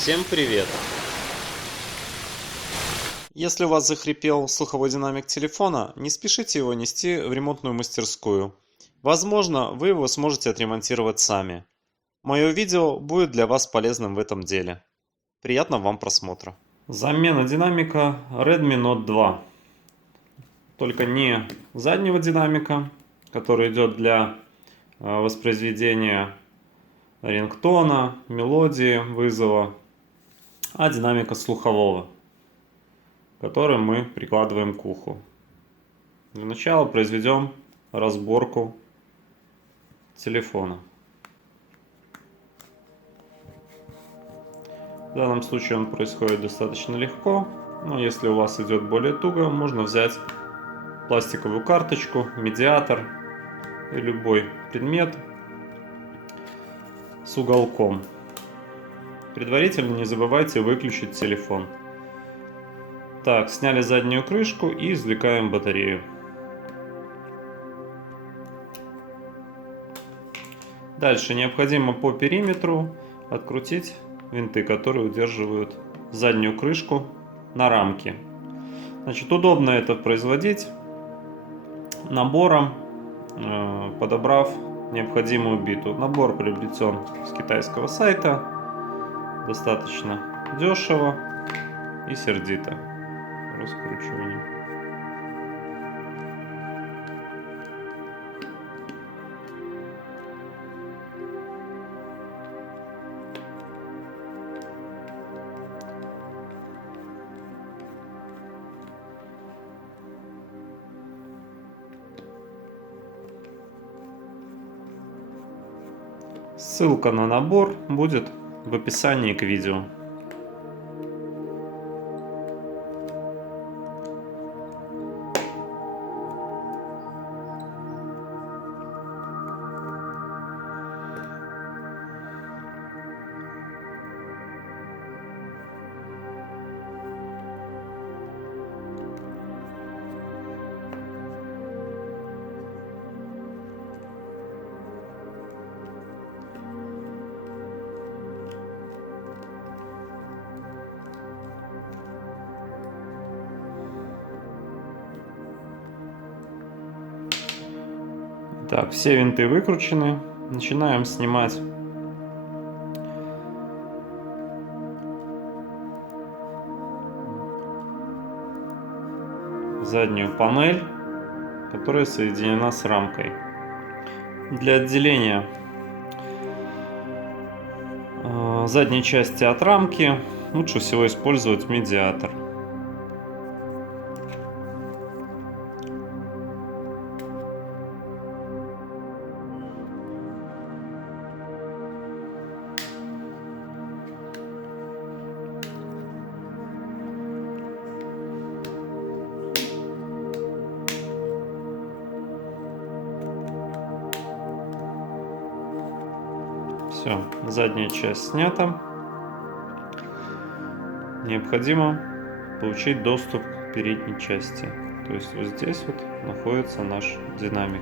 Всем привет! Если у вас захрипел слуховой динамик телефона, не спешите его нести в ремонтную мастерскую. Возможно, вы его сможете отремонтировать сами. Мое видео будет для вас полезным в этом деле. Приятного вам просмотра. Замена динамика Redmi Note 2. Только не заднего динамика, который идет для воспроизведения рингтона, мелодии, вызова, а динамика слухового, который мы прикладываем к уху. Для начала произведем разборку телефона. В данном случае он происходит достаточно легко, но если у вас идет более туго, можно взять пластиковую карточку, медиатор и любой предмет с уголком. Предварительно не забывайте выключить телефон. Так, сняли заднюю крышку и извлекаем батарею. Дальше необходимо по периметру открутить винты, которые удерживают заднюю крышку на рамке. Значит, удобно это производить набором, подобрав необходимую биту. Набор приобретен с китайского сайта, достаточно дешево и сердито. Раскручивание. Ссылка на набор будет в описании к видео. Так, все винты выкручены. Начинаем снимать заднюю панель, которая соединена с рамкой. Для отделения задней части от рамки лучше всего использовать медиатор. Все, задняя часть снята. Необходимо получить доступ к передней части. То есть вот здесь вот находится наш динамик.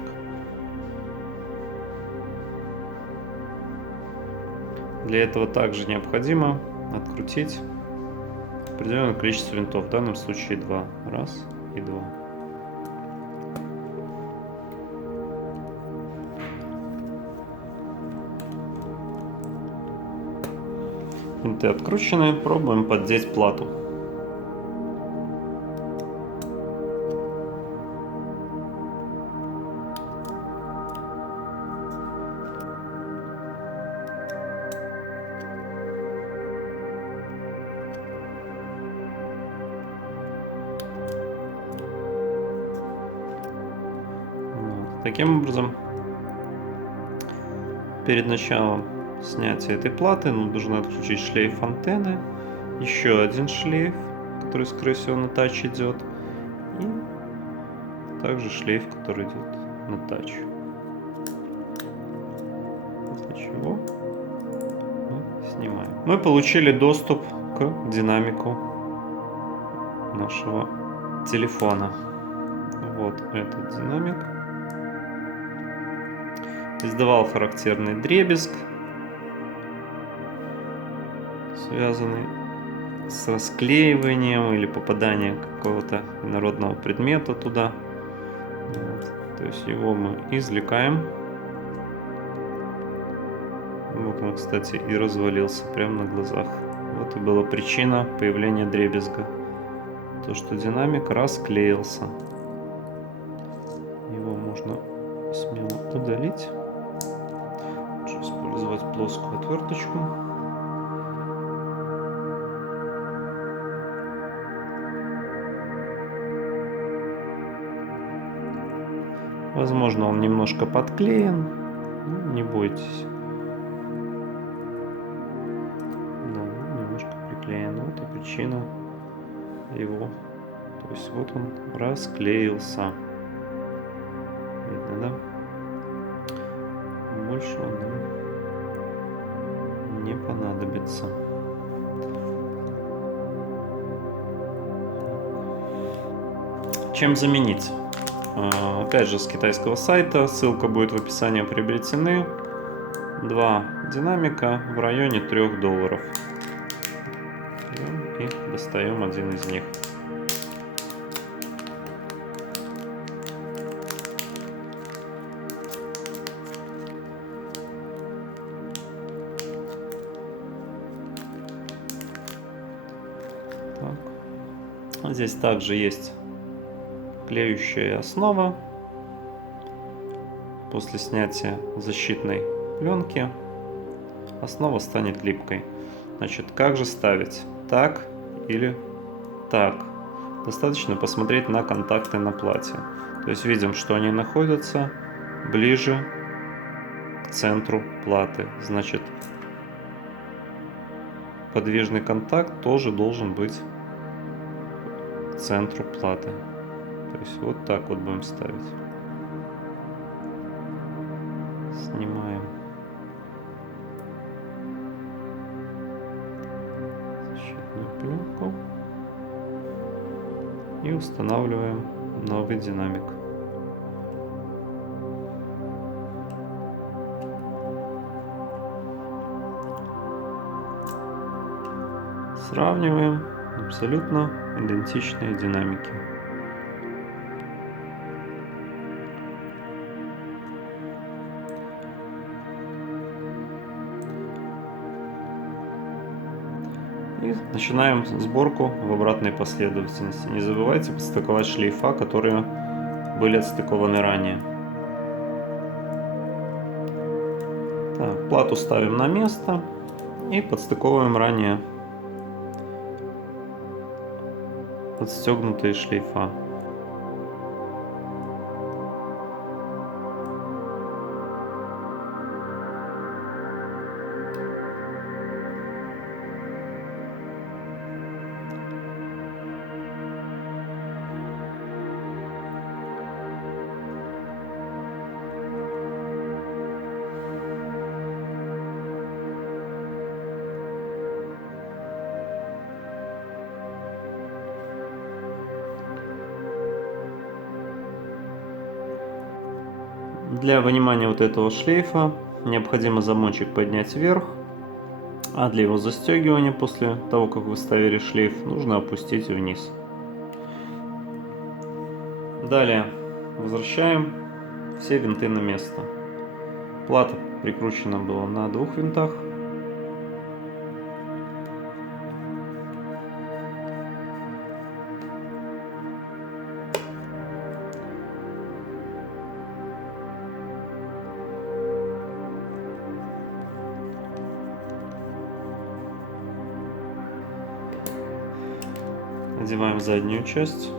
Для этого также необходимо открутить определенное количество винтов. В данном случае 2. Раз и 2. Винты откручены, пробуем поддеть плату. Таким образом, перед началом снятия этой платы нужно отключить шлейф антенны, еще один шлейф, который, скорее всего, на тач идет, и также шлейф, который идет на тач. После чего мы снимаем. Мы получили доступ к динамику нашего телефона. Вот этот динамик. Издавал характерный дребезг. связанный с расклеиванием или попаданием какого-то инородного предмета туда. Вот. То есть его мы извлекаем. Вот он, кстати, и развалился прямо на глазах. Вот и была причина появления дребезга. То, что динамик расклеился. Его можно смело удалить. Лучше использовать плоскую отверточку. Возможно, он немножко подклеен. Ну, не бойтесь. Да, немножко приклеен. Вот и причина его. То есть вот он расклеился. Видно, да? Больше он нам не понадобится. Чем заменить? Опять же, с китайского сайта, ссылка будет в описании, приобретены 2 динамика в районе $3. И достаем один из них. Так. Здесь также есть клеющая основа. После снятия защитной пленки основа станет липкой. Значит, как же ставить? Так или так? Достаточно посмотреть на контакты на плате. То есть видим, что они находятся ближе к центру платы. Значит, подвижный контакт тоже должен быть к центру платы. То есть вот так вот будем ставить. Снимаем защитную пленку и устанавливаем новый динамик. Сравниваем абсолютно идентичные динамики. И начинаем сборку в обратной последовательности. Не забывайте подстыковать шлейфа, которые были отстыкованы ранее. Так, плату ставим на место и подстыковываем ранее отстегнутые шлейфа. Для вынимания вот этого шлейфа необходимо замочек поднять вверх, а для его застегивания после того, как вы ставили шлейф, нужно опустить вниз. Далее возвращаем все винты на место. Плата прикручена была на 2 винтах. Надеваем заднюю часть.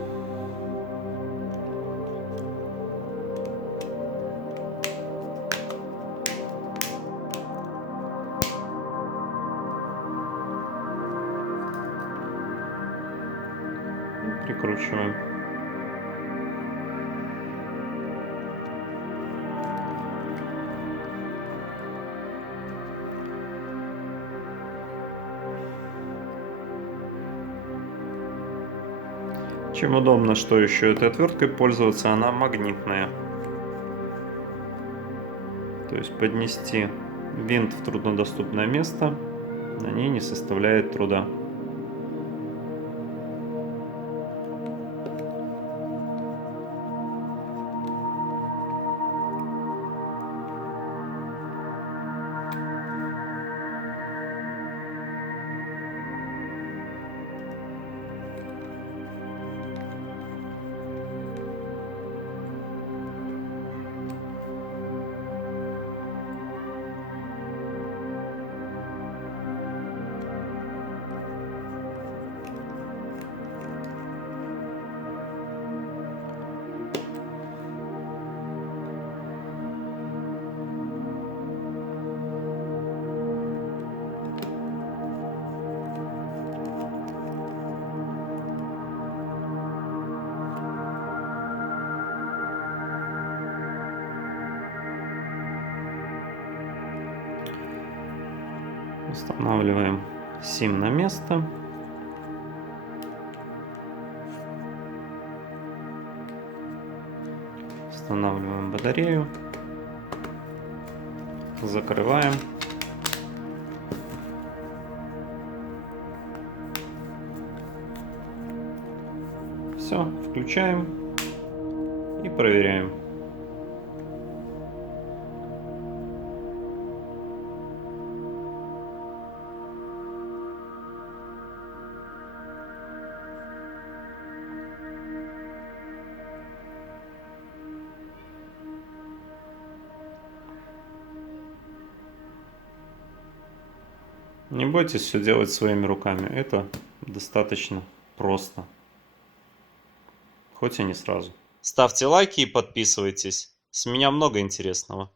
И прикручиваем. Чем удобно, что еще этой отверткой пользоваться, она магнитная. То есть поднести винт в труднодоступное место Они не составляют труда. Устанавливаем СИМ на место. Устанавливаем батарею. Закрываем. Все, включаем и проверяем. Не бойтесь все делать своими руками. Это достаточно просто. Хоть и не сразу. Ставьте лайки и подписывайтесь. С меня много интересного.